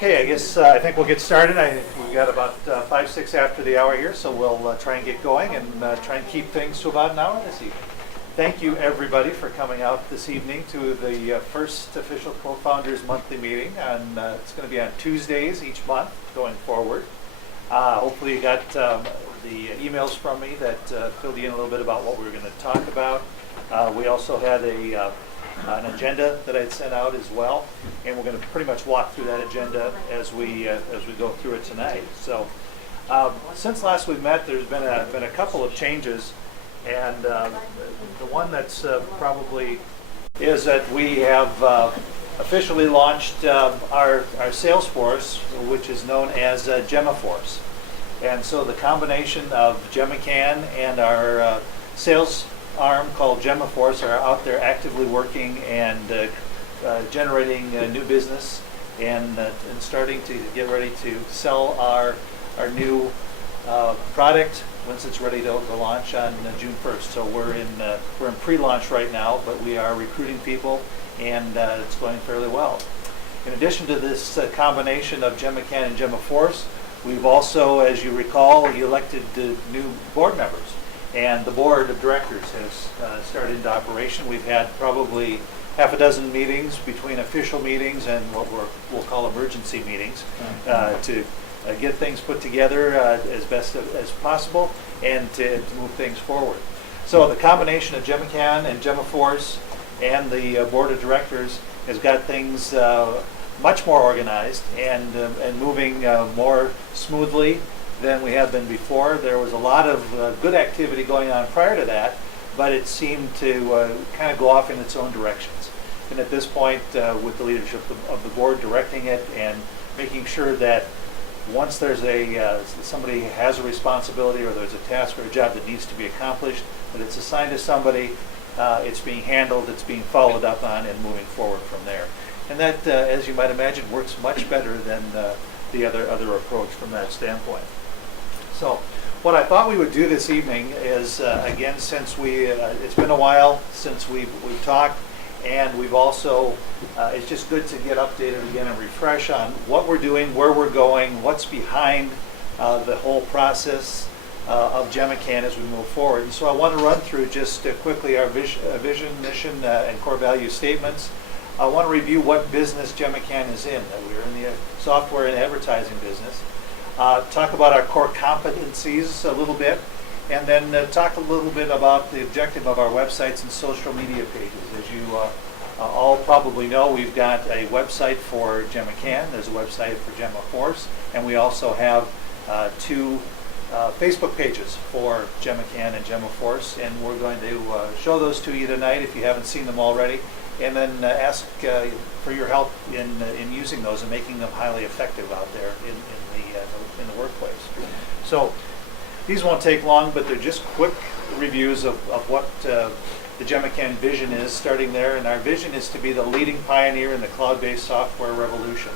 Okay, I guess I think we'll get started. We've got about 5, 6 after the hour here, so we'll try and get going and try and keep things to about an hour this evening. Thank you, everybody, for coming out this evening to the first official Co-Founders monthly meeting. And it's going to be on Tuesdays each month going forward. Hopefully you got the emails from me that filled you in a little bit about what we were going to talk about. We also had an agenda that I'd sent out as well, and we're going to pretty much walk through that agenda as we go through it tonight. So, since last we met, there's been a couple of changes, and the one that's probably is that we have officially launched our sales force, which is known as Gemiforce. And so the combination of Gemican and our sales arm called Gemiforce are out there actively working and generating new business and starting to get ready to sell our new product once it's ready to launch on June 1st. So we're in pre-launch right now, but we are recruiting people, and it's going fairly well. In addition to this combination of Gemican and Gemiforce, we've also, as you recall, elected new board members. And the board of directors has started into operation. We've had probably half a dozen meetings between official meetings and what we'll call emergency meetings to get things put together as best as possible and to move things forward. So the combination of Gemican and Gemiforce and the board of directors has got things much more organized and moving more smoothly than we have been before. There was a lot of good activity going on prior to that, but it seemed to kind of go off in its own directions. And at this point, with the leadership of the board directing it and making sure that once there's somebody has a responsibility or there's a task or a job that needs to be accomplished, that it's assigned to somebody, it's being handled, it's being followed up on, and moving forward from there. And that, as you might imagine, works much better than the other approach from that standpoint. So what I thought we would do this evening is, again, since it's been a while since we've talked, and we've also, it's just good to get updated again and refresh on what we're doing, where we're going, what's behind the whole process of Gemican as we move forward. And so I want to run through just quickly our vision, mission, and core value statements. I want to review what business Gemican is in. We're in the software and advertising business. Talk about our core competencies a little bit, and then talk a little bit about the objective of our websites and social media pages. As you all probably know, we've got a website for Gemican, there's a website for Gemiforce, and we also have 2 Facebook pages for Gemican and Gemiforce, and we're going to show those to you tonight if you haven't seen them already, and then ask for your help in using those and making them highly effective out there in the workplace. So these won't take long, but they're just quick reviews of what the Gemican vision is, starting there. And our vision is to be the leading pioneer in the cloud-based software revolution.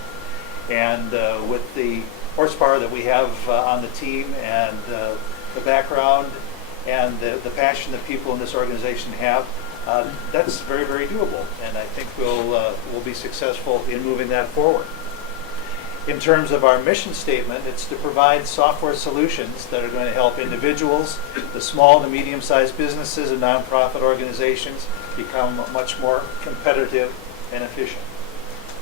And with the horsepower that we have on the team and the background and the passion that people in this organization have, that's very, very doable. And I think we'll be successful in moving that forward. In terms of our mission statement, it's to provide software solutions that are going to help individuals, the small to medium-sized businesses and nonprofit organizations become much more competitive and efficient.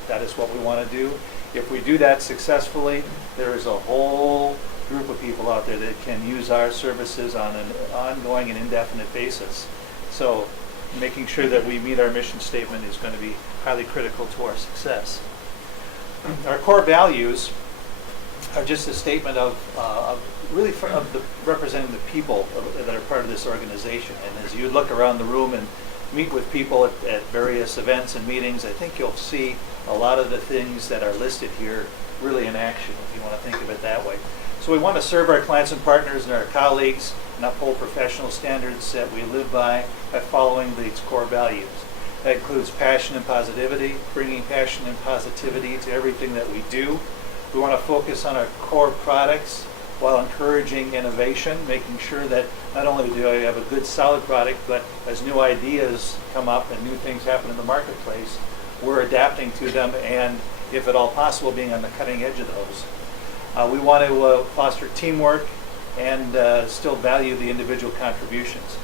That is what we want to do. If we do that successfully, there is a whole group of people out there that can use our services on an ongoing and indefinite basis. So making sure that we meet our mission statement is going to be highly critical to our success. Our core values are just a statement of representing the people that are part of this organization. And as you look around the room and meet with people at various events and meetings, I think you'll see a lot of the things that are listed here really in action, if you want to think of it that way. So we want to serve our clients and partners and our colleagues and uphold professional standards that we live by following these core values. That includes passion and positivity, bringing passion and positivity to everything that we do. We want to focus on our core products while encouraging innovation, making sure that not only do I have a good solid product, but as new ideas come up and new things happen in the marketplace, we're adapting to them and if at all possible, being on the cutting edge of those. We want to foster teamwork and still value the individual contributions.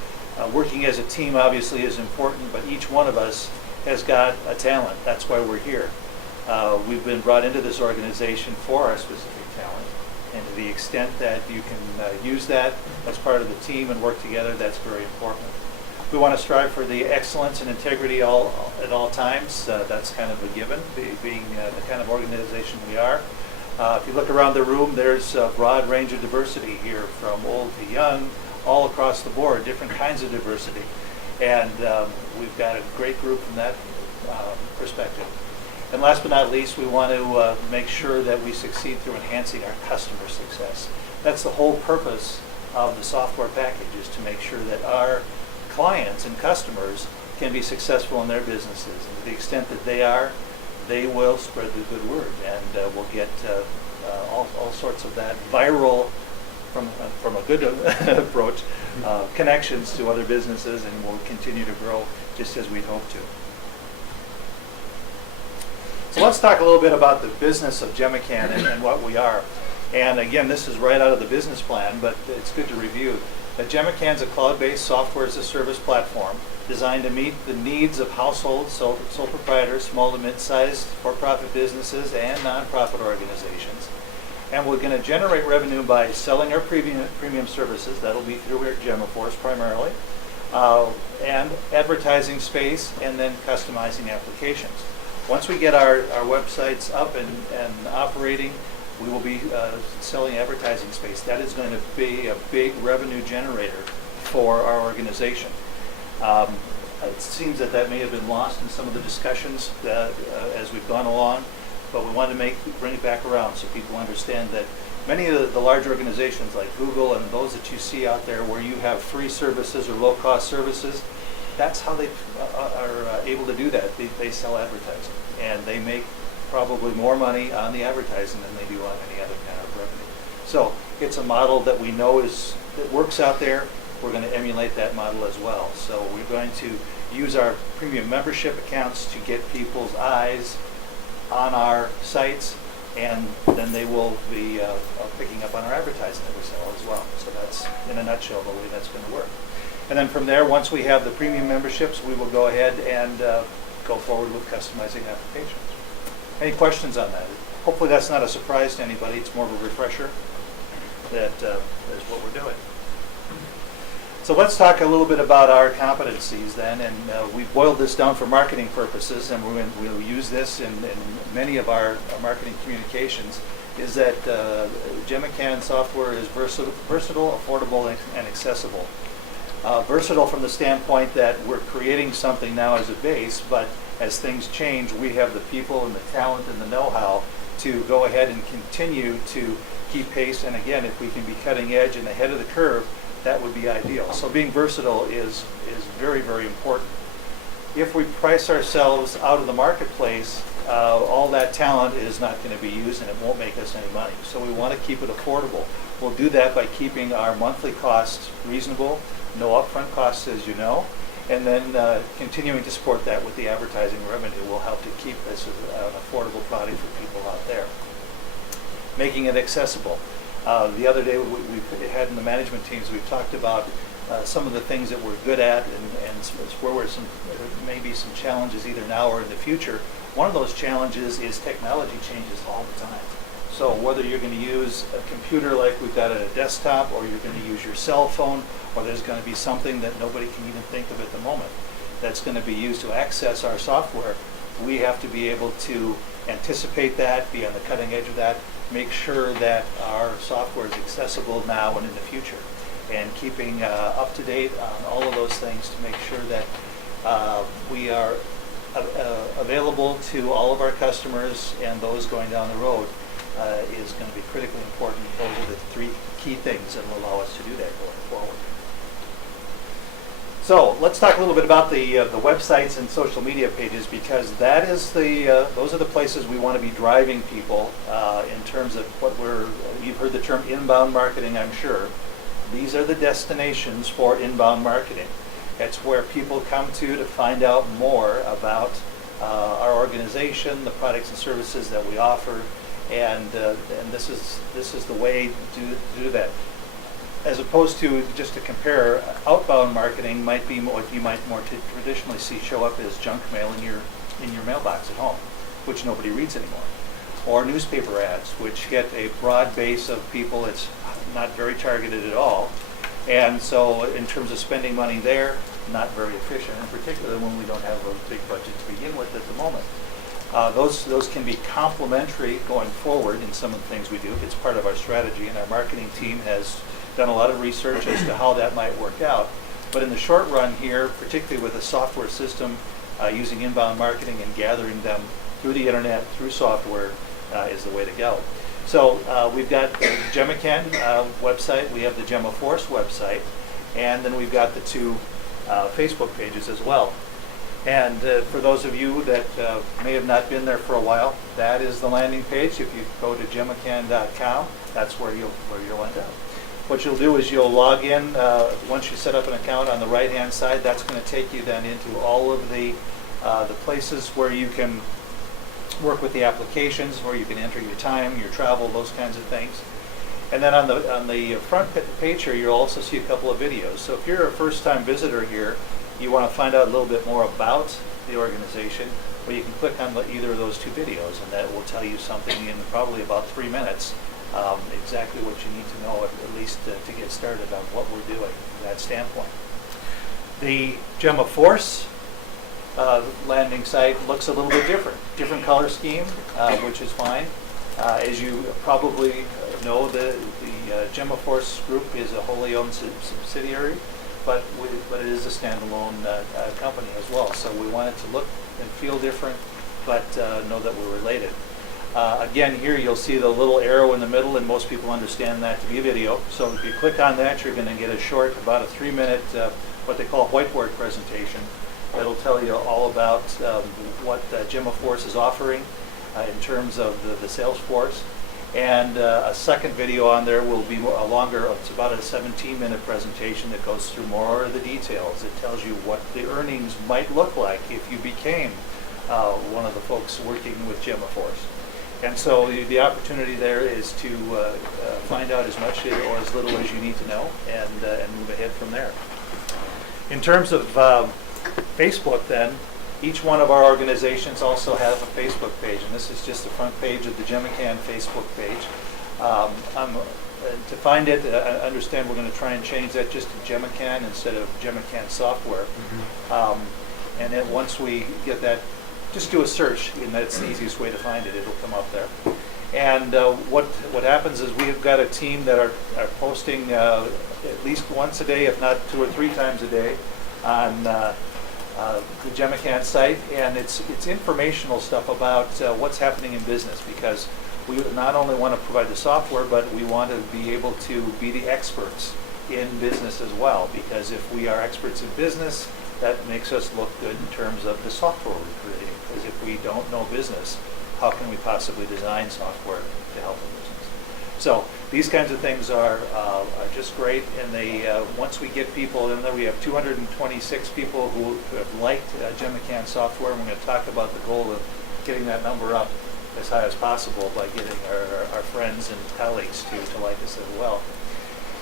Working as a team obviously is important, but each one of us has got a talent. That's why we're here. We've been brought into this organization for our specific talent, and to the extent that you can use that as part of the team and work together, that's very important. We want to strive for the excellence and integrity at all times. That's kind of a given, being the kind of organization we are. If you look around the room, there's a broad range of diversity here, from old to young, all across the board, different kinds of diversity. And we've got a great group from that perspective. And last but not least, we want to make sure that we succeed through enhancing our customer success. That's the whole purpose of the software package, is to make sure that our clients and customers can be successful in their businesses. And to the extent that they are, they will spread the good word, and we'll get all sorts of that viral, from a good approach, connections to other businesses, and we'll continue to grow just as we'd hope to. So let's talk a little bit about the business of Gemican and what we are. And again, this is right out of the business plan, but it's good to review. Gemican is a cloud-based software as a service platform designed to meet the needs of households, sole proprietors, small to mid-sized for-profit businesses, and nonprofit organizations. And we're going to generate revenue by selling our premium services. That'll be through our Gemaforce primarily, and advertising space, and then customizing applications. Once we get our websites up and operating, we will be selling advertising space. That is going to be a big revenue generator for our organization. It seems that may have been lost in some of the discussions as we've gone along, but we want to bring it back around so people understand that many of the large organizations like Google and those that you see out there where you have free services or low-cost services, that's how they are able to do that. They sell advertising, and they make probably more money on the advertising than they do on any other kind of revenue. So it's a model that we know that works out there. We're going to emulate that model as well. So we're going to use our premium membership accounts to get people's eyes on our sites, and then they will be picking up on our advertising that we sell as well. So that's, in a nutshell, the way that's going to work. And then from there, once we have the premium memberships, we will go ahead and go forward with customizing applications. Any questions on that? Hopefully that's not a surprise to anybody. It's more of a refresher that is what we're doing. So let's talk a little bit about our competencies then, and we've boiled this down for marketing purposes, and we'll use this in many of our marketing communications, is that Gemican software is versatile, affordable, and accessible. Versatile from the standpoint that we're creating something now as a base, but as things change, we have the people and the talent and the know-how to go ahead and continue to keep pace. And again, if we can be cutting edge and ahead of the curve, that would be ideal. So being versatile is very, very important. If we price ourselves out of the marketplace, all that talent is not going to be used, and it won't make us any money. So we want to keep it affordable. We'll do that by keeping our monthly costs reasonable, no upfront costs, as you know, and then continuing to support that with the advertising revenue will help to keep this as an affordable product for people out there. Making it accessible. The other day we had in the management teams, we've talked about some of the things that we're good at and where there may be some challenges either now or in the future. One of those challenges is technology changes all the time. So whether you're going to use a computer like we've got at a desktop, or you're going to use your cell phone, or there's going to be something that nobody can even think of at the moment that's going to be used to access our software, we have to be able to anticipate that, be on the cutting edge of that, make sure that our software is accessible now and in the future, and keeping up to date on all of those things to make sure that we are available to all of our customers and those going down the road is going to be critically important. Those are the three key things that will allow us to do that going forward. So let's talk a little bit about the websites and social media pages, because that is those are the places we want to be driving people in terms of you've heard the term inbound marketing, I'm sure. These are the destinations for inbound marketing. It's where people come to find out more about our organization, the products and services that we offer, and this is the way to do that. As opposed to just to compare, outbound marketing might be what you might more traditionally see show up as junk mail in your mailbox at home, which nobody reads anymore, or newspaper ads, which get a broad base of people. It's not very targeted at all, and so in terms of spending money there, not very efficient, in particular when we don't have a big budget to begin with at the moment. Those can be complementary going forward in some of the things we do. It's part of our strategy, and our marketing team has done a lot of research as to how that might work out. But in the short run here, particularly with a software system, using inbound marketing and gathering them through the internet, through software, is the way to go. So we've got the Gemican website, we have the GemaForce website, and then we've got the two Facebook pages as well. And for those of you that may have not been there for a while, that is the landing page. If you go to gemican.com, that's where you'll end up. What you'll do is you'll log in. Once you set up an account on the right-hand side, that's going to take you then into all of the places where you can work with the applications, where you can enter your time, your travel, those kinds of things. And then on the front page here, you'll also see a couple of videos. So if you're a first-time visitor here, you want to find out a little bit more about the organization, well, you can click on either of those two videos, and that will tell you something in probably about 3 minutes, exactly what you need to know, at least to get started on what we're doing from that standpoint. The GemaForce landing site looks a little bit different color scheme, which is fine. As you probably know, the GemaForce group is a wholly owned subsidiary, but it is a standalone company as well. So we want it to look and feel different, but know that we're related. Again, here you'll see the little arrow in the middle, and most people understand that to be a video. So if you click on that, you're going to get a short, about a 3-minute, what they call whiteboard presentation. It'll tell you all about what GemaForce is offering in terms of the sales force. And a second video on there will be a longer, it's about a 17-minute presentation that goes through more of the details. It tells you what the earnings might look like if you became one of the folks working with GemaForce. And so the opportunity there is to find out as much or as little as you need to know, and move ahead from there. In terms of Facebook then, each one of our organizations also has a Facebook page, and this is just the front page of the Gemican Facebook page. To find it, I understand we're going to try and change that just to Gemican instead of Gemican Software. Mm-hmm. And then once we get that, just do a search, and that's the easiest way to find it. It'll come up there. And what happens is we've got a team that are posting at least once a day, if not 2 or 3 times a day, on the Gemican site, and it's informational stuff about what's happening in business, because we not only want to provide the software, but we want to be able to be the experts in business as well, because if we are experts in business, that makes us look good in terms of the software we're creating, because if we don't know business, how can we possibly design software to help the business? So these kinds of things are just great, and they once we get people in there, we have 226 people who have liked Gemican software, and we're going to talk about the goal of getting that number up as high as possible by getting our friends and colleagues to like us as well.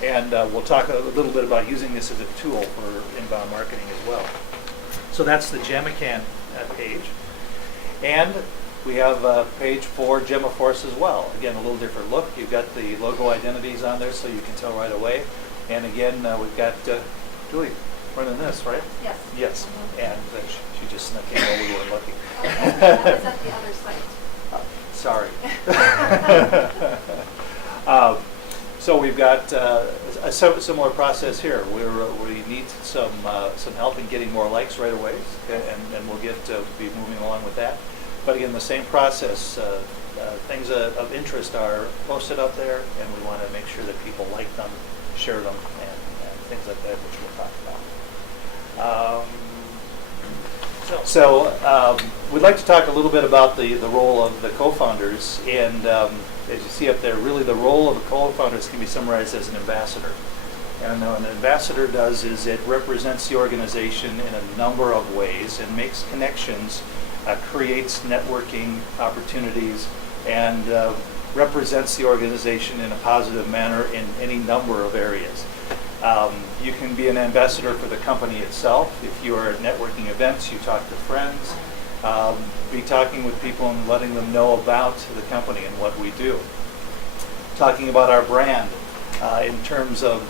And we'll talk a little bit about using this as a tool for inbound marketing as well. So that's the Gemican page. And we have a page for GemaForce as well. Again, a little different look. You've got the logo identities on there, so you can tell right away. And again, we've got Julie running this, right? Yes. Yes. Mm-hmm. And she just snuck in while we weren't looking. Okay, that was at the other site. Sorry. So we've got a similar process here. We need some help in getting more likes right away, and we'll be moving along with that. But again, the same process. Things of interest are posted up there, and we want to make sure that people like them, share them, and things like that, which we'll talk about. So we'd like to talk a little bit about the role of the co-founders, and as you see up there, really the role of the co-founders can be summarized as an ambassador. And what an ambassador does is it represents the organization in a number of ways and makes connections creates networking opportunities, and represents the organization in a positive manner in any number of areas. You can be an ambassador for the company itself. If you are at networking events, you talk to friends, be talking with people and letting them know about the company and what we do. Talking about our brand in terms of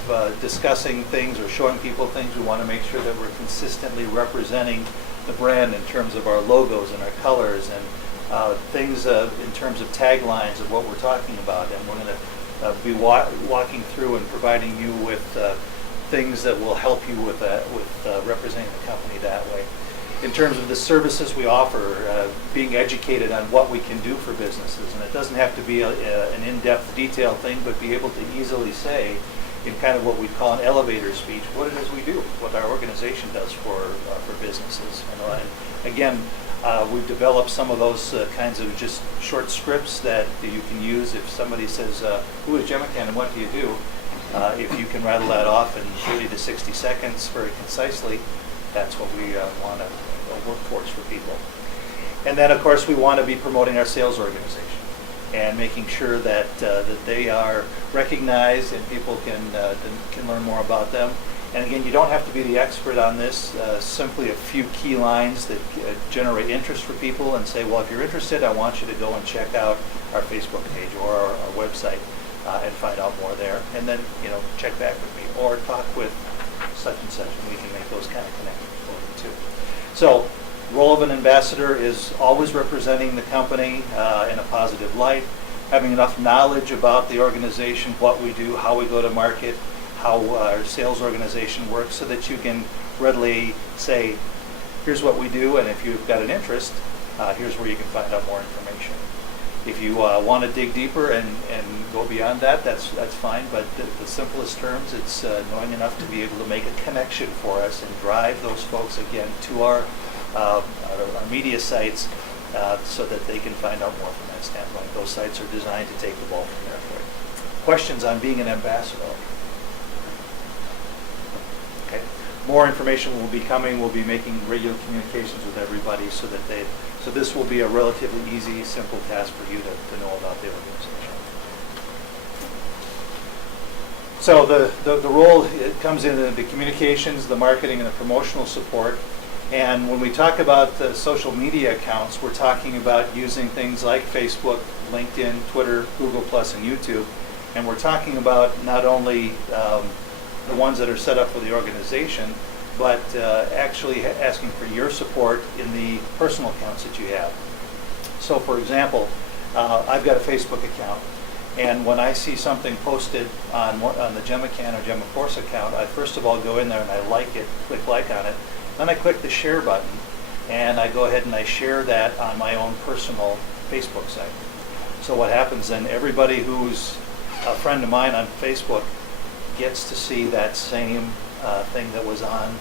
discussing things or showing people things, we want to make sure that we're consistently representing the brand in terms of our logos and our colors and things in terms of taglines of what we're talking about. And we're going to be walking through and providing you with things that will help you with representing the company that way. In terms of the services we offer, being educated on what we can do for businesses. And it doesn't have to be an in-depth, detailed thing, but be able to easily say, in kind of what we call an elevator speech, what it is we do, what our organization does for businesses. And again, we've developed some of those kinds of just short scripts that you can use if somebody says, who is Gemican and what do you do? If you can rattle that off in 30 to 60 seconds very concisely, that's what we want to work towards for people. And then, of course, we want to be promoting our sales organization and making sure that that they are recognized and people can learn more about them. And again, you don't have to be the expert on this. Simply a few key lines that generate interest for people, and say, well, if you're interested, I want you to go and check out our Facebook page or our website and find out more there. And then, check back with me or talk with such and such, and we can make those kind of connections for you too. So, role of an ambassador is always representing the company in a positive light, having enough knowledge about the organization, what we do, how we go to market, how our sales organization works, so that you can readily say, here's what we do, and if you've got an interest, here's where you can find out more information. If you want to dig deeper and go beyond that, that's fine, but the simplest terms, it's knowing enough to be able to make a connection for us and drive those folks again to our media sites so that they can find out more from that standpoint. Those sites are designed to take the ball from there for you. Questions on being an ambassador? Okay. More information will be coming. We'll be making regular communications with everybody so that so this will be a relatively easy, simple task for you to know about the organization. So the role, it comes in the communications, the marketing, and the promotional support. And when we talk about the social media accounts, we're talking about using things like Facebook, LinkedIn, Twitter, Google+, and YouTube. And we're talking about not only the ones that are set up for the organization, but actually asking for your support in the personal accounts that you have. So for example, I've got a Facebook account, and when I see something posted on the Gemican or Gemaforce account, I first of all go in there and I like it, click like on it, then I click the share button, and I go ahead and I share that on my own personal Facebook site. So what happens then, everybody who's a friend of mine on Facebook gets to see that same thing that was on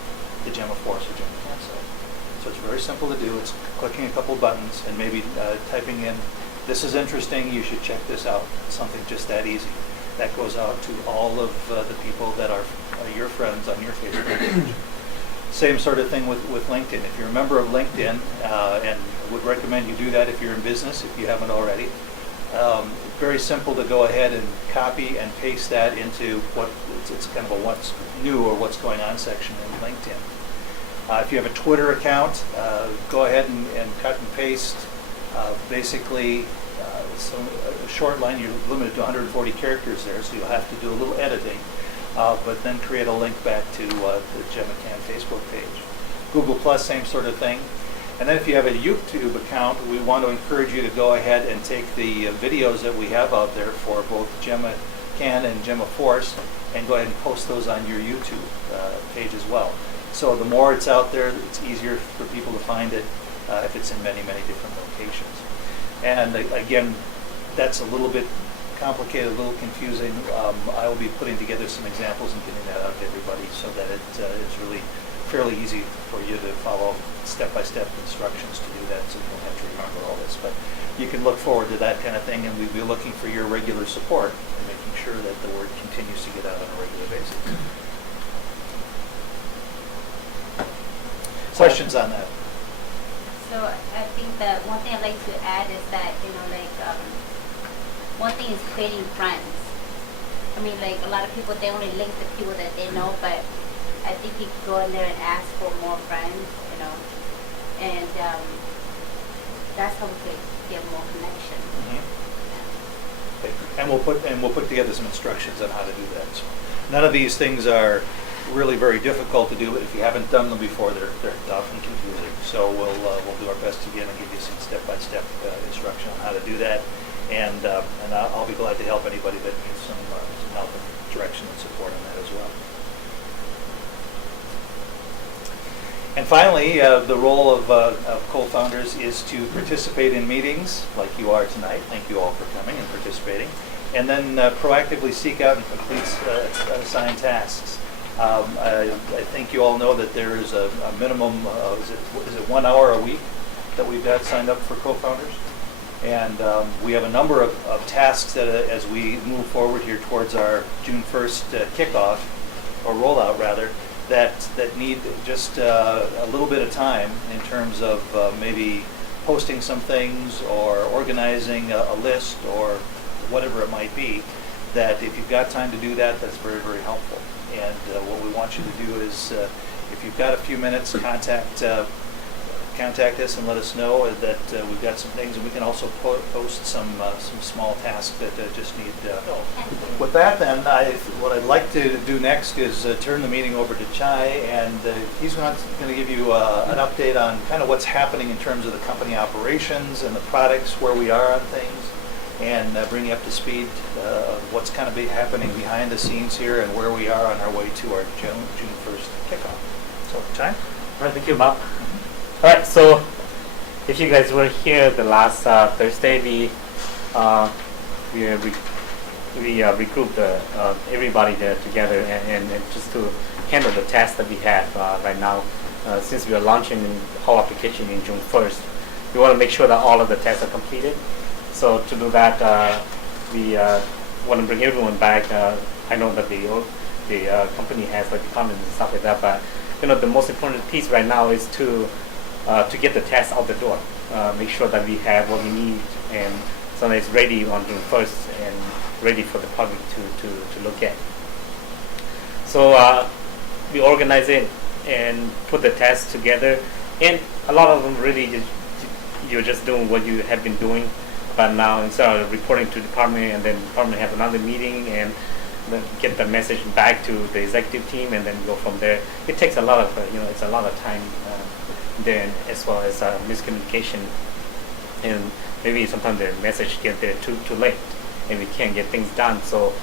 the Gemaforce or Gemican site. So it's very simple to do. It's clicking a couple buttons and maybe typing in, this is interesting, you should check this out. Something just that easy. That goes out to all of the people that are your friends on your Facebook page. Same sort of thing with LinkedIn. If you're a member of LinkedIn, and I would recommend you do that if you're in business, if you haven't already, very simple to go ahead and copy and paste that into it's kind of a what's new or what's going on section in LinkedIn. If you have a Twitter account, go ahead and cut and paste basically a short line. You're limited to 140 characters there, so you'll have to do a little editing, but then create a link back to the Gemican Facebook page. Google+, same sort of thing. And then if you have a YouTube account, we want to encourage you to go ahead and take the videos that we have out there for both Gemican and Gemaforce and go ahead and post those on your YouTube page as well. So the more it's out there, it's easier for people to find it if it's in many, many different locations. And again, that's a little bit complicated, a little confusing. I will be putting together some examples and getting that out to everybody so that it's really fairly easy for you to follow step-by-step instructions to do that, so you don't have to remember all this. But you can look forward to that kind of thing, and we'll be looking for your regular support in making sure that the word continues to get out on a regular basis. Questions on that? So So I think that one thing I'd like to add is that, one thing is creating friends. I mean, like a lot of people, they only link the people that they know, but I think you can go in there and ask for more friends, and that's how we could get more connection. Okay. And we'll put together some instructions on how to do that. So none of these things are really very difficult to do, but if you haven't done them before, they're tough and confusing. So we'll do our best again and give you some step-by-step instruction on how to do that. And I'll be glad to help anybody that needs some help and direction and support on that as well. And finally, the role of co-founders is to participate in meetings like you are tonight. Thank you all for coming and participating. And then proactively seek out and complete assigned tasks. I think you all know that there is a minimum, is it 1 hour a week that we've got signed up for co-founders? And we have a number of tasks that as we move forward here towards our June 1st kickoff, or rollout rather, that need just a little bit of time in terms of maybe posting some things or organizing a list or whatever it might be, that if you've got time to do that, that's very, very helpful. And what we want you to do is, if you've got a few minutes, contact us and let us know that we've got some things, and we can also post some small tasks that just need. With that, then, what I'd like to do next is turn the meeting over to Chai, and he's going to give you an update on kind of what's happening in terms of the company operations and the products, where we are on things, and bring you up to speed of what's kind of happening behind the scenes here and where we are on our way to our June 1st kickoff. So, Chai? All right, thank you, Bob. All right, so if you guys were here the last Thursday, we regrouped everybody there together and just to handle the tasks that we have right now. Since we are launching the whole application in June 1st, we want to make sure that all of the tests are completed. So to do that, we want to bring everyone back. I know that the company has like departments and stuff like that, but the most important piece right now is to get the test out the door. Make sure that we have what we need, and so that it's ready on June 1st and ready for the public to look at. So we organize it and put the tests together, and a lot of them really you're just doing what you have been doing. But now instead of reporting to the department and then the department have another meeting and then get the message back to the executive team and then go from there, it takes a lot of it's a lot of time there, as well as miscommunication, and maybe sometimes the message get there too late and we can't get things done. So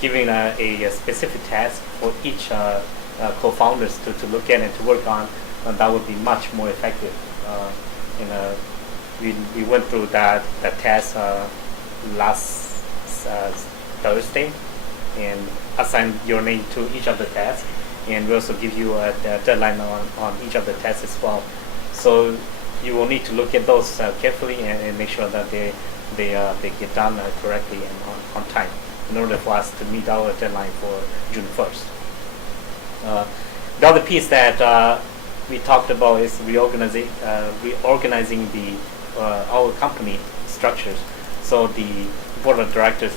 giving a specific task for each co-founders to look at and to work on, that would be much more effective. We went through that task last Thursday and assigned your name to each of the tasks, and we also give you a deadline on each of the tests as well. So you will need to look at those carefully and make sure that they get done correctly and on time in order for us to meet our deadline for June 1st. The other piece that we talked about is reorganizing our company structures. So the board of directors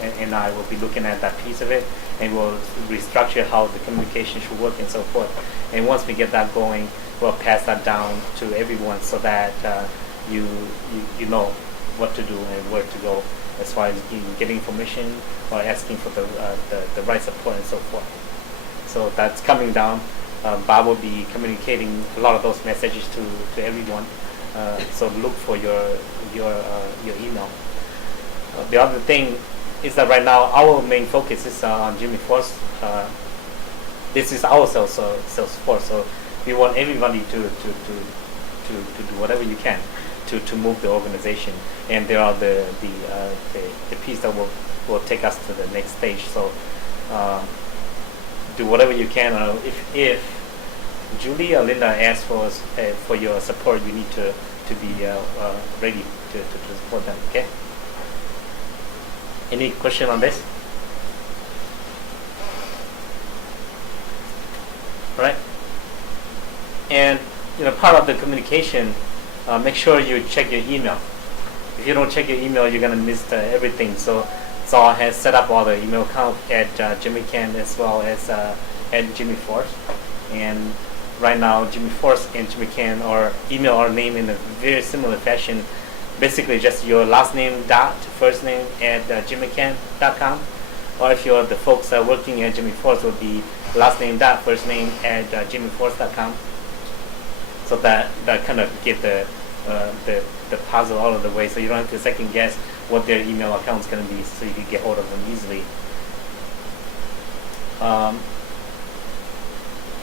and I will be looking at that piece of it, and we'll restructure how the communication should work and so forth. And once we get that going, we'll pass that down to everyone so that you know what to do and where to go as far as getting information or asking for the right support and so forth. So that's coming down. Bob will be communicating a lot of those messages to everyone. So look for your email. The other thing is that right now our main focus is on Jimmy Force. This is our sales force, so we want everybody to do whatever you can to move the organization, and there are the piece that will take us to the next stage. So do whatever you can. If Julie or Linda asks for your support, you need to be ready to support them. Okay. Any question on this? Right. And part of the communication make sure you check your email. If you don't check your email, you're gonna miss everything. So I has set up all the email account at Gemican as well as at Jimmy Force. And right now, Jimmy Force and Gemican are email our name in a very similar fashion. Basically, just your last name dot first name at gemican.com. Or if you're the folks working at Jimmy Force, would be last name dot first name at jimmyforce.com. So that kind of get the puzzle out of the way, so you don't have to second guess what their email account is going to be, so you can get hold of them easily.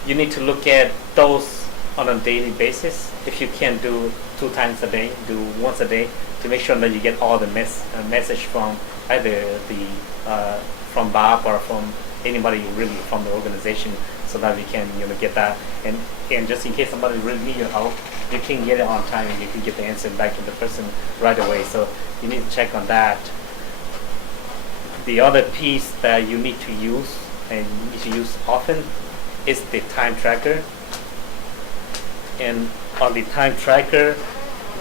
You need to look at those on a daily basis. If you can do 2 times a day, do once a day to make sure that you get all the message from either from Bob or from anybody really from the organization, so that we can get that, and just in case somebody really need your help, you can get it on time and you can get the answer back to the person right away. So you need to check on that. The other piece that you need to use, and you need to use often, is the time tracker. And on the time tracker,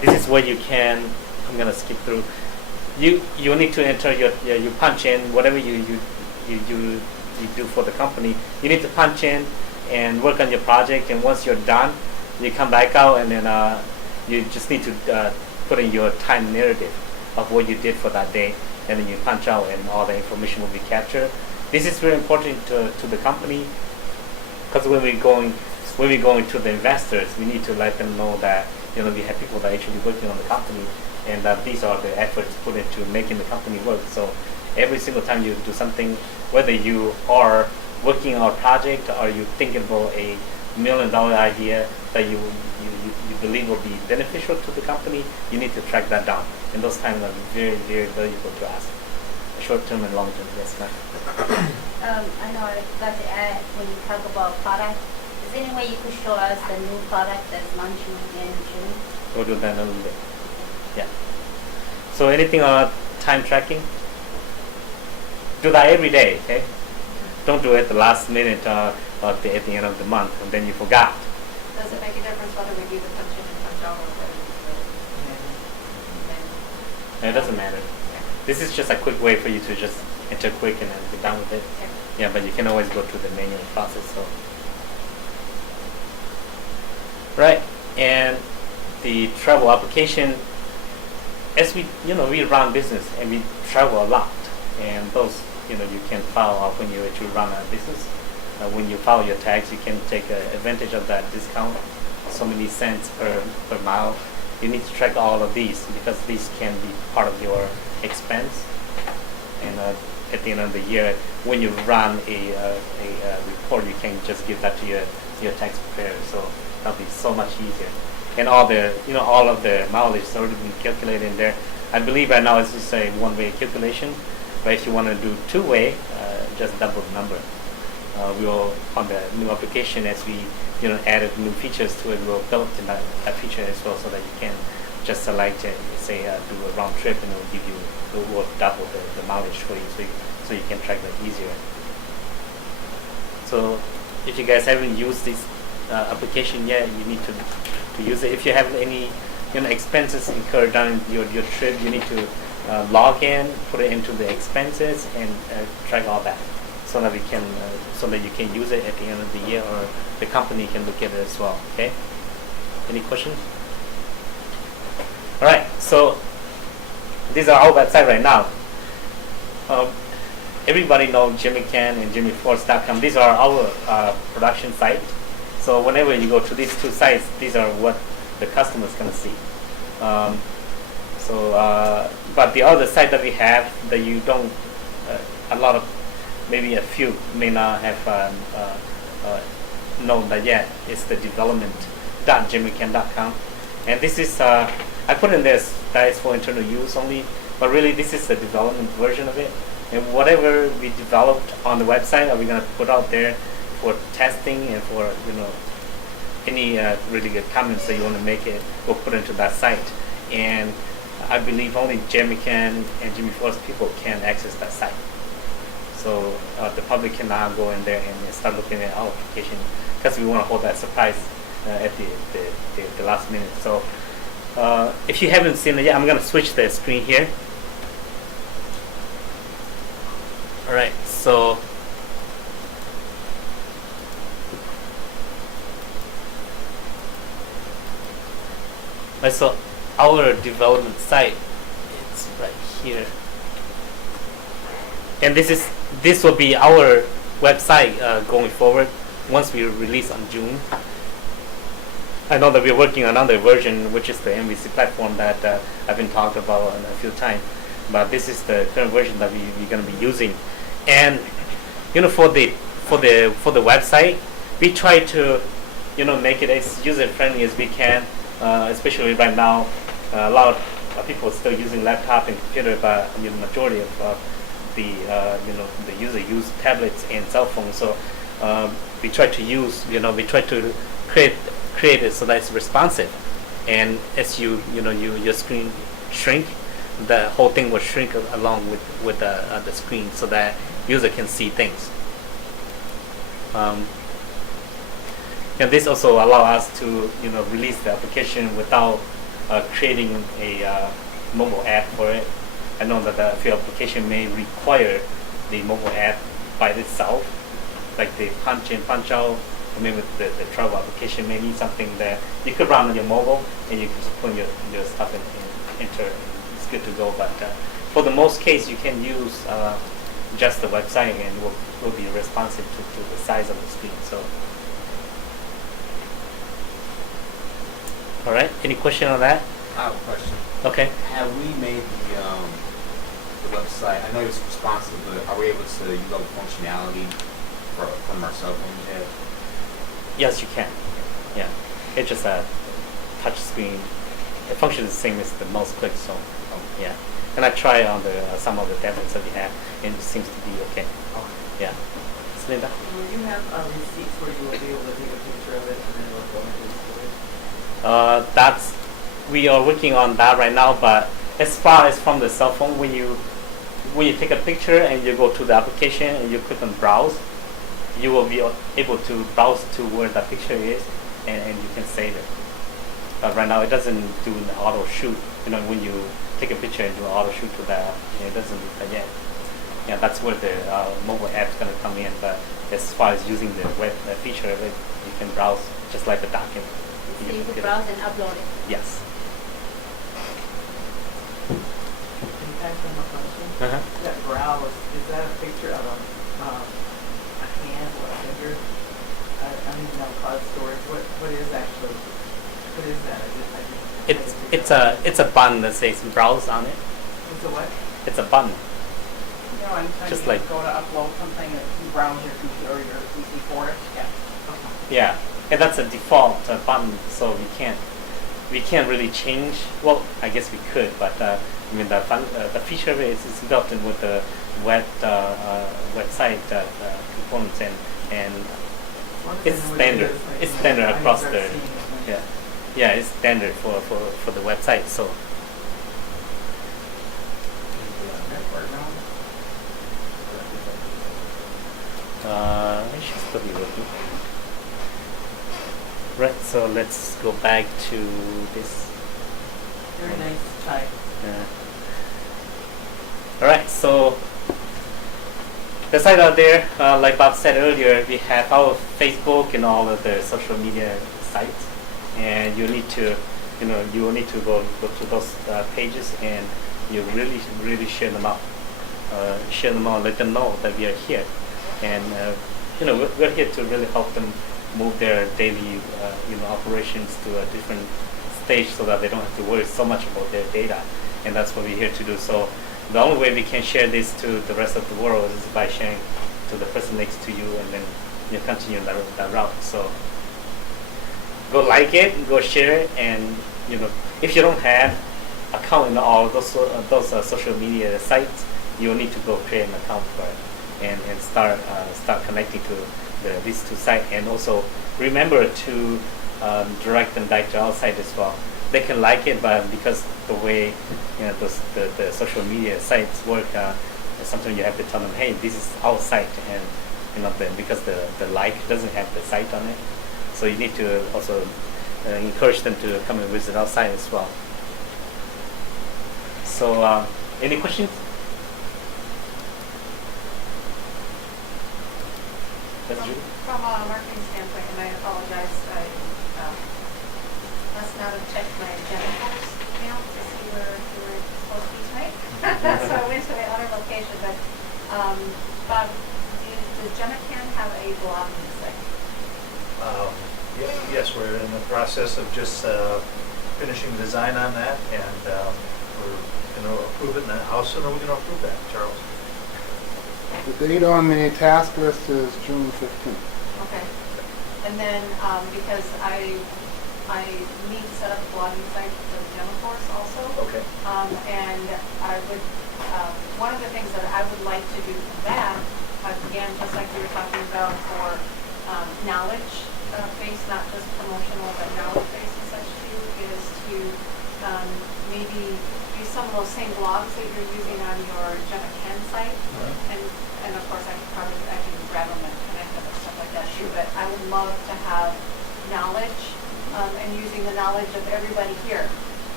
this is where you can, I'm gonna skip through. You need to enter you punch in whatever you do for the company. You need to punch in and work on your project, and once you're done, you come back out, and then you just need to put in your time narrative of what you did for that day, and then you punch out, and all the information will be captured. This is very important to the company, because when we're going to the investors, we need to let them know that we have people that are actually working on the company, and that these are the efforts put into making the company work. So every single time you do something, whether you are working on a project or you thinking about a $1 million idea that you believe will be beneficial to the company, you need to track that down. And those times are very, very valuable to us. Short term and long term, yes, ma'am. I know I'd like to add, when you talk about product, is there any way you could show us the new product that's launching in June? We'll do that in a little bit. Yeah. So anything on time tracking? Do that every day, okay? Don't do it the last minute or at the end of the month, and then you forgot. Does it make a difference whether we do the punch in and punch out, or whether we do It doesn't matter. This is just a quick way for you to just enter quick and then be done with it. Okay. Yeah, but you can always go through the manual process. So, right, and the travel application. As we run business and we travel a lot, and those you can file off when you actually run a business. When you file your tax, you can take advantage of that discount, so many cents per mile. You need to track all of these, because these can be part of your expense. And at the end of the year, when you run a report, you can just give that to your tax preparer. So that'll be so much easier. And all of the mileage is already been calculated in there. I believe right now it's just a one-way calculation, but if you want to do two-way, just double the number. We'll, on the new application, as we added new features to it, we'll build in that feature as well, so that you can just select it, say do a round trip, and it will double the mileage for you, so you can track that easier. So if you guys haven't used this application yet, you need to use it. If you have any expenses incurred during your trip, you need to log in, put it into the expenses, and track all that, so that you can use it at the end of the year, or the company can look at it as well. Okay? Any questions? All right. So these are our website right now. Everybody knows Gemican and jimmyforce.com. These are our production site. So whenever you go to these two sites, these are what the customer's gonna see. But the other site that we have that you don't, maybe a few may not have known that yet, is the development.gemican.com. And this is, I put in this that is for internal use only, but really this is the development version of it. And whatever we developed on the website, are we going to put out there for testing, and for any really good comments that you want to make, it we'll put into that site. And I believe only Gemican and Jimmy Force people can access that site. So the public cannot go in there and start looking at our application, because we want to hold that surprise at the last minute. So if you haven't seen it yet, I'm gonna switch the screen here. All right, so our development site, it's right here, and this will be our website going forward once we release on June. I know that we're working on another version, which is the MVC platform that I've been talked about a few times, but this is the current version that we're going to be using. And for the website, we try to make it as user friendly as we can. Especially right now, a lot of people are still using laptop and computer, but the majority of the user use tablets and cell phones. So we try to create it so that it's responsive, and as your screen shrink, the whole thing will shrink along with the screen, so that user can see things. And this also allows us to release the application without creating a mobile app for it. I know that a few application may require the mobile app by itself, like the punch in, punch out, or maybe the travel application may need something that you could run on your mobile and you can just put your stuff in enter, and it's good to go. But for the most case, you can use just the website, and will be responsive to the size of the screen. So, all right. Any question on that? I have a question. Okay. Have we made the website, I know it's responsive, but are we able to use all the functionality from our cell phones yet? Yes, you can. Yeah. It's just a touch screen. It functions the same as the mouse click. So, yeah. And I try on some of the tablets that we have, and it seems to be okay. Yeah. Linda? Will you have receipts where you will be able to take a picture of it and then it'll go into the storage? We are working on that right now, but as far as from the cell phone, when you take a picture and you go to the application and you click on browse, you will be able to browse to where the picture is, and you can save it. But right now it doesn't do an auto shoot. When you take a picture and do an auto shoot to that, it doesn't do that yet. Yeah, that's where the mobile app is going to come in. But as far as using the web feature of it, you can browse just like a document. So you can browse and upload it. Yes. Can you ask them a question? Uh-huh. That browse, is that a picture of a hand or a finger? I mean, cloud storage. What is actually? What is that? It's a button that says browse on it. It's a what? It's a button. Anytime Just you like- go to upload something, you browse your computer or your PC for it. Yeah. Okay. Yeah, and that's a default button, so we can't really change. Well, I guess we could, but the feature of it is built in with the website components, and it's standard. It's standard across the it's standard for the website. So it should still be working. Right, so let's go back to this. Very nice type. Alright, so the site out there, like Bob said earlier, we have our Facebook and all of the social media sites, and you need to, you will need to go to those pages, and you really share them out. Let them know that we are here, and we're here to really help them move their daily operations to a different stage, so that they don't have to worry so much about their data, and that's what we're here to do. So the only way we can share this to the rest of the world is by sharing to the person next to you, and then you continue that route. So go like it, go share it, and if you don't have account in all those social media sites, you'll need to go create an account for it, and start connecting to these two sites, and also remember to direct them back to our site as well. They can like it, but because the way the social media sites work, sometimes you have to tell them, hey, this is our site, and because the like doesn't have the site on it, so you need to also encourage them to come and visit our site as well. So, any questions? That's Julie. From a marketing standpoint, and I apologize, I must not have checked my Gemican email to see where you were supposed to be tonight. So I went to my other location, but Bob, does Gemican have a blogging site? Yes, we're in the process of just finishing the design on that, and we're going to approve it. And how soon are we going to approve that, Charles? The date on the task list is June 15th. Okay. And then, because I need to set up a blogging site for the demo course also. Okay. And I would, one of the things that I would like to do for that, again, just like we were talking about for knowledge based, not just promotional, but knowledge based and such too, is to maybe use some of those same blogs that you're using on your Gemican site. And of course, I can grab them and connect them and stuff like that too. But I would love to have knowledge and using the knowledge of everybody here.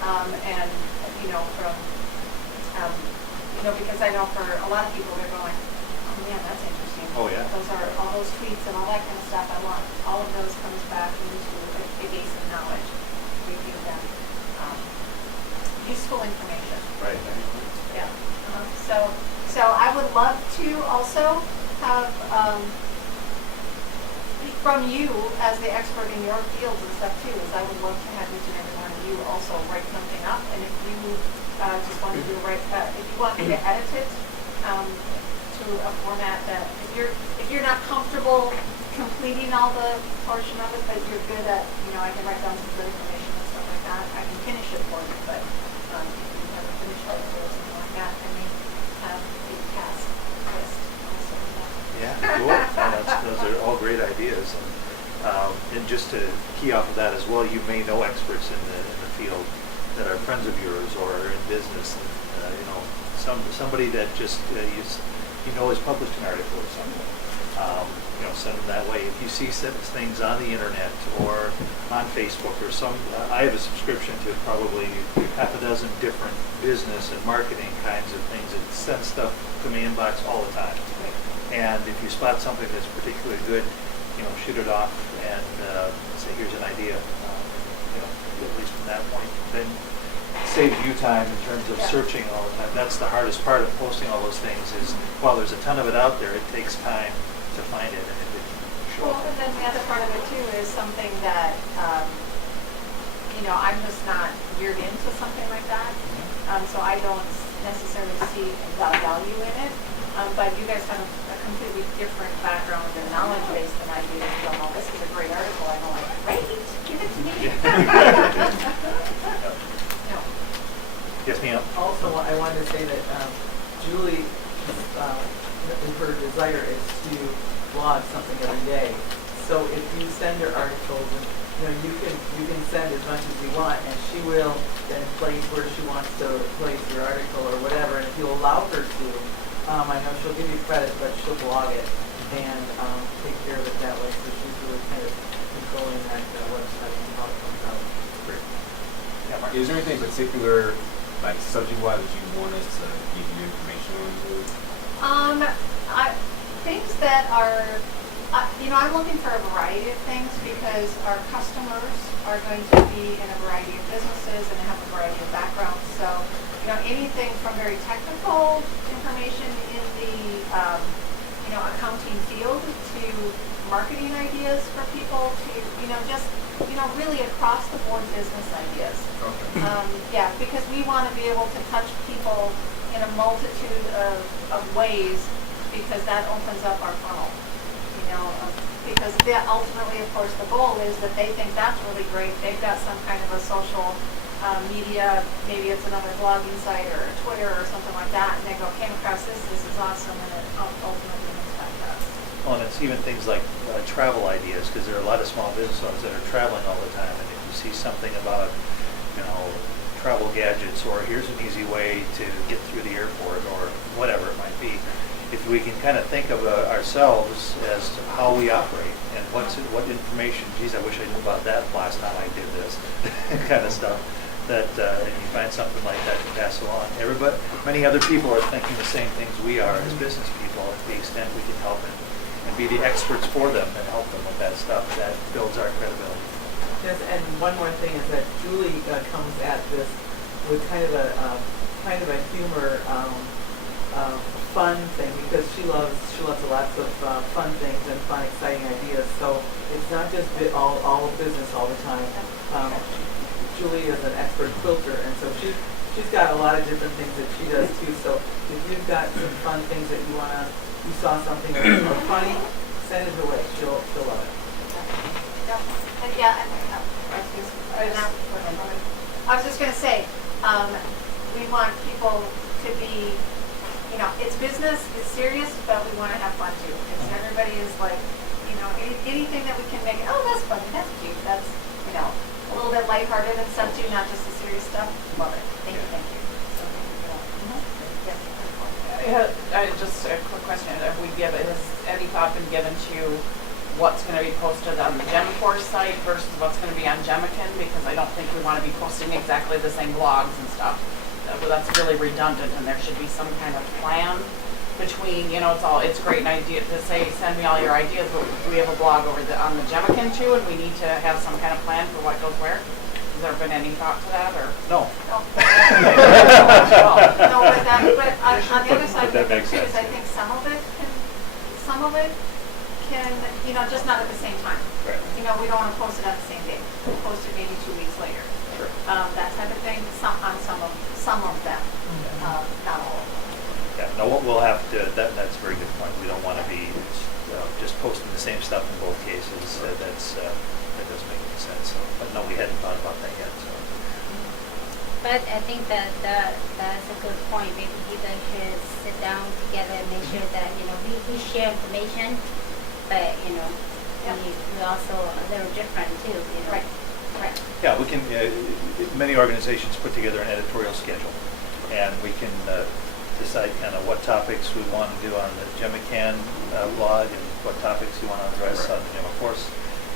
And from because I know for a lot of people they're going, oh man, that's interesting. Oh, yeah. Those are all those tweets and all that kind of stuff. I want all of those comes back into a base of knowledge. We give them useful information. Right. Yeah. So I would love to also have from you as the expert in your fields and stuff too. Is I would love to have each and every one of you also write something up, and if you just want to do if you want me to edit it to a format that if you're not comfortable completing all the portion of it, but you're good at I can write down some good information and stuff like that. I can finish it for you, but if you haven't finished it or something like that, I may have a task list also. Yeah, cool. Those are all great ideas. And just to key off of that as well, you may know experts in the field that are friends of yours or in business. And, somebody that just is published an article or something. Send them that way. If you see things on the internet or on Facebook or I have a subscription to probably half a dozen different business and marketing kinds of things. It sends stuff to my inbox all the time. And if you spot something that's particularly good, shoot it off and say, here's an idea. At least from that point, then it saves you time in terms of searching all the time. That's the hardest part of posting all those things is while there's a ton of it out there, it takes time to find it and it show Well, up. and then the other part of it too is something that I'm just not geared into something like that, so I don't necessarily see the value in it. But you guys have a completely different background and knowledge base than I do. You go, this is a great article. I'm like, great, give it to me. No. Yes, ma'am. Also, I wanted to say that Julie, her desire is to blog something every day. So if you send her articles, and you can send as much as you want, and she will then place where she wants to place your article or whatever. And if you allow her to, I know she'll give you credit, but she'll blog it and take care of it that way. So she's really kind of controlling that website and how it comes out. Great. Yeah, Mark. Is there anything particular, like subject-wise, that you want us to give you information on? Things that are, I'm looking for a variety of things because our customers are going to be in a variety of businesses and have a variety of backgrounds. So, anything from very technical information in the, accounting field to marketing ideas for people to, really across the board business ideas. Okay. Because we want to be able to touch people in a multitude of ways because that opens up our funnel. Because ultimately, of course, the goal is that they think that's really great. They've got some kind of a social media, maybe it's another blogging site or Twitter or something like that, and they go, came across this is awesome, and it ultimately makes that to us. Well, and it's even things like travel ideas, because there are a lot of small business owners that are traveling all the time, and if you see something about, travel gadgets, or here's an easy way to get through the airport, or whatever it might be. If we can kind of think of ourselves as to how we operate and what information, geez, I wish I knew about that last time I did this, kind of stuff, that and you find something like that to pass along. Everybody, many other people are thinking the same things we are as business people. To the extent we can help and be the experts for them and help them with that stuff, that builds our credibility. Yes, and one more thing is that Julie comes at this with kind of a humor, fun thing, because she loves lots of fun things and fun, exciting ideas. So it's not just all business all the time. Julie is an expert quilter, and so she's got a lot of different things that she does too. So if you've got some fun things that you saw something funny, send it her way. She'll love it. I was just going to say, we want people to be, it's business, it's serious, but we want to have fun too. Everybody is like, anything that we can make it, oh, that's funny, that's cute, that's, a little bit lighthearted and stuff too, not just the serious stuff. Love it. Thank you. Just a quick question. Has any thought been given to what's going to be posted on the Gemiforce site versus what's going to be on Gemican? Because I don't think we want to be posting exactly the same blogs and stuff. That's really redundant, and there should be some kind of plan between, it's great an idea to say, send me all your ideas, but we have a blog on the Gemican too, and we need to have some kind of plan for what goes where. Has there been any thought to that, or? No. No, but on the other side of that it makes too, sense. is I think some of it can, just not at the same time. Right. We don't want to post it on the same day. We'll post it maybe 2 weeks later. Sure. That type of thing, on some of them, not all of them. Yeah, no, we'll have to, that's a very good point. We don't want to be just posting the same stuff in both cases. That doesn't make any sense. So, but no, we hadn't thought about that yet. So. But I think that's a good point. Maybe you guys should sit down together and make sure that, we share information, but, we also a little different too, Right. Yeah, we can, many organizations put together an editorial schedule, and we can decide kind of what topics we want to do on the Gemican blog and what topics you want to address on the Gemiforce,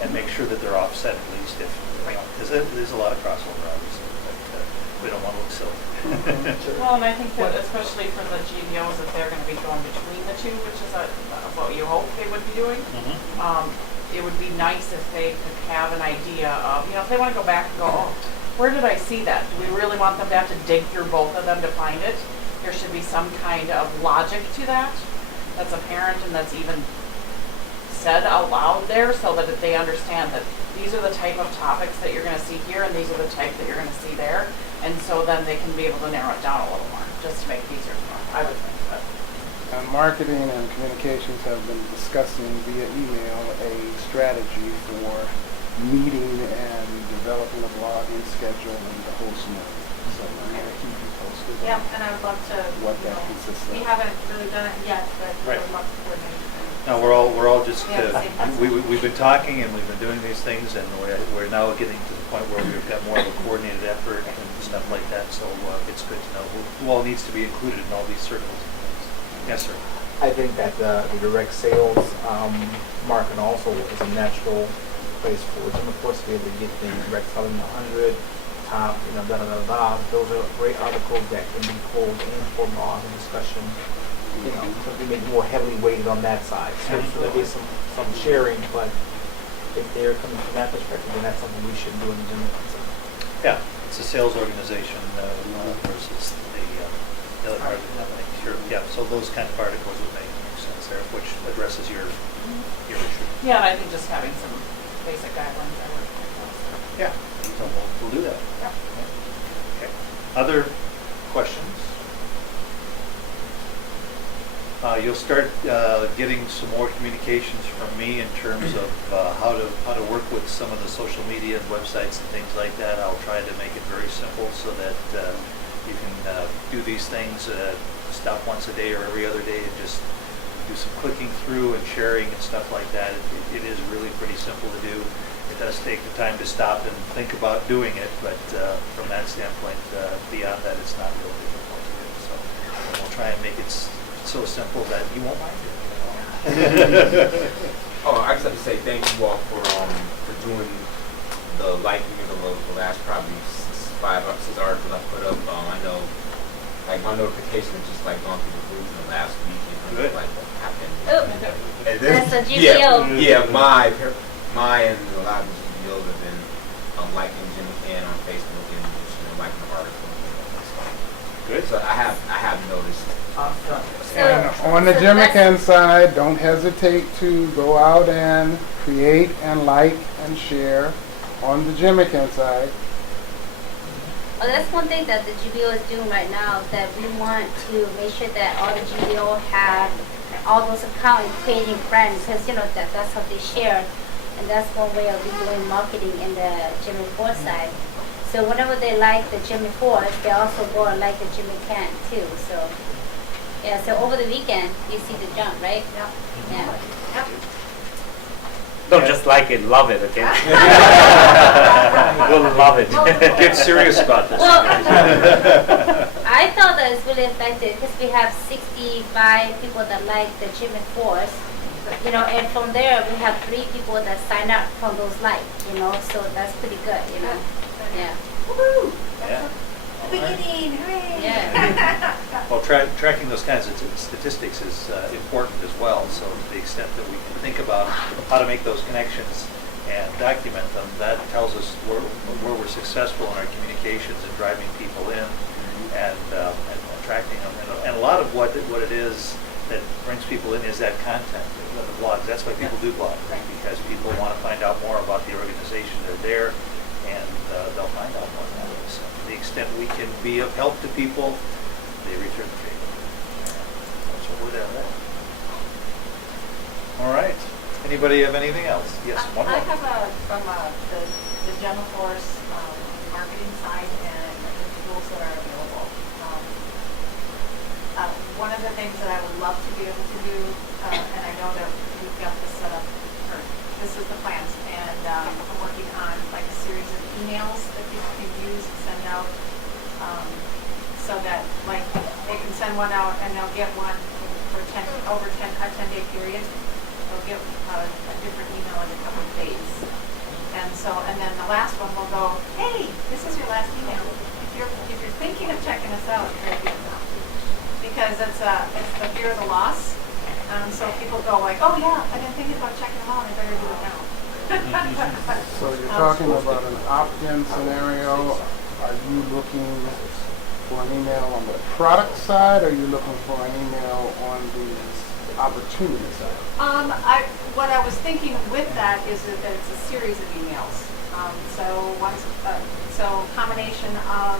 and make sure that they're offset at least if, because there's a lot of crossover obviously, but we don't want to look silly. Well, and I think that especially for the GDOs, if they're going to be going between the two, which is what you hope they would be doing, it would be nice if they could have an idea of, if they want to go back and go, oh, where did I see that? Do we really want them to have to dig through both of them to find it? There should be some kind of logic to that that's apparent and that's even said out loud there, so that if they understand that these are the type of topics that you're going to see here and these are the type that you're going to see there, and so then they can be able to narrow it down a little more, just to make it easier for them, I would think. But. Marketing and communications have been discussing via email a strategy for meeting and developing a blogging schedule and the whole scenario. So I'm going to keep you posted Yeah, on and I would love to. what that consists of. We haven't really done it yet, but Right. we would love to coordinate. No, we're all just, Yeah, same concept. we've been talking and we've been doing these things, and we're now getting to the point where we've got more of a coordinated effort and stuff like that, so it's good to know who all needs to be included in all these circles and things. Yes, sir. I think that the direct sales market also is a natural place for them, of course, to be able to get the direct selling 100, top, Those are great articles that can be pulled in for blog and discussion. So we may be more heavily weighted on that side. So there'll be some sharing, but if they're coming from that perspective, then that's something we should do in the general concept. Yeah, it's a sales organization versus the other part of the company. Sure. Yeah, so those kind of articles would make sense there, which addresses your issue. Yeah, and I think just having some basic guidelines that would help us. Yeah, so we'll do that. Yeah. Okay. Other questions? You'll start getting some more communications from me in terms of how to work with some of the social media and websites and things like that. I'll try to make it very simple so that you can do these things, stop once a day or every other day, and just do some clicking through and sharing and stuff like that. It is really pretty simple to do. it does take the time to stop and think about doing it, but from that standpoint, beyond that, it's not real difficult to do. So and we'll try and make it so simple that you won't mind it. Oh, I just have to say thank you all for doing the liking of the last probably 5 or 6 articles I put up. I know, like my notification is just like going through the roof in the last week. And Good. like what happened? Oh, And that's a yeah, GPO. yeah, my and a lot of the GPOs have been liking Gemican on Facebook and just, liking the articles. Good. So I have noticed. Awesome. And on the so Gemican side, don't hesitate to go out and create and like and share on the Gemican side. Well, that's one thing that the GBO is doing right now, that we want to make sure that all the GBO have all those accounts creating friends, because that's how they share, and that's one way of doing marketing in the Jimmy Ford side. So whenever they like the Jimmy Ford, they also go and like the Gemican too. So yeah, so over the weekend you see the jump, right? Yep. Yeah. Yep. Don't just like it, love it, okay? We'll love it. Get serious about this. Well, I thought that it's really effective because we have 65 people that like the Jimmy Force, and from there we have 3 people that sign up from those likes, so that's pretty good, Yeah. Woo! Yeah. The beginning, hooray! Yeah. Well, tracking those kinds of statistics is important as well. So to the extent that we can think about how to make those connections and document them, that tells us where we're successful in our communications and driving people in and attracting them. And a lot of what it is that brings people in is that content, the blogs. That's why people do blogs, because people want to find out more about the organization. They're there, and they'll find out more about it. So to the extent we can be of help to people, they return the favor. That's what we're there for. All right. Anybody have anything else? Yes, one more. I have from the General Force marketing side and the tools that are available. One of the things that I would love to be able to do, and I know that we've got this set up, or this is the plans, and I'm working on like a series of emails that people can use and send out, so that like they can send one out and they'll get one for a 10-day period. They'll get a different email in a couple of days. And then the last one will go, hey, this is your last email. If you're thinking of checking us out, you better do it now. Because it's the fear of the loss. So people go like, oh yeah, I've been thinking about checking them out, I better do it now. So you're talking about an opt-in scenario. Are you looking for an email on the product side, or are you looking for an email on the opportunity side? What I was thinking with that is that it's a series of emails. So combination of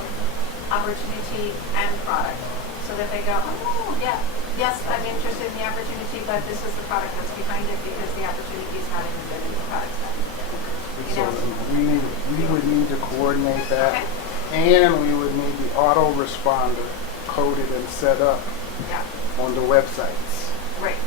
opportunity and product, so that they go, oh yeah, yes, I'm interested in the opportunity, but this is the product that's behind it because the opportunity is not included in the product. So we would need to coordinate that, Okay. and we would need the autoresponder coded and set up Yeah, on the websites, right,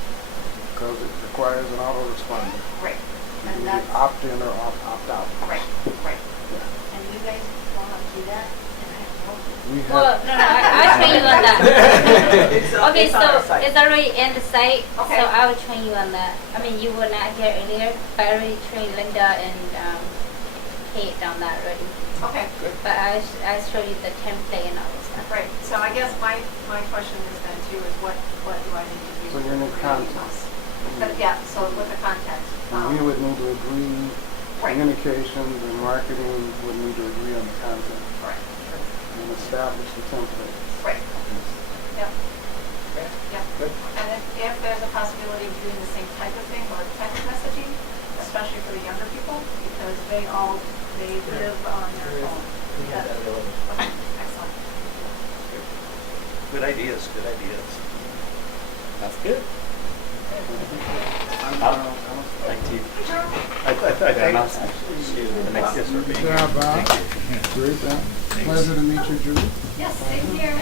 because it requires an autoresponder. right. You And can that's, opt in or opt out. right. Yeah. And you guys want to do that? And I hope you- We Well, have, no, I'll train you on that. Okay, It's on so our site. it's already in the site, Okay. so I will train you on that. I mean, you were not here earlier, but I already trained Linda and Kate on that already. Okay, But I show you the template and all this stuff. right. So I guess my question is then too is what do I need to do? So you need for content. emails? But yeah, so with the content. and we would need to agree, Right. communications and marketing would need to agree on the content Right. and establish the template. Right. Yep. Yep. Good. And if there's a possibility of doing the same type of thing or text messaging, especially for the younger people, because they live on their phone. We have that available. Okay, excellent. Good ideas. Good ideas. That's good. Thank you. I think. The next Yes, sir. Good job, Bob. Thank you. Great, pleasure to meet you, Julie. Yes, same here.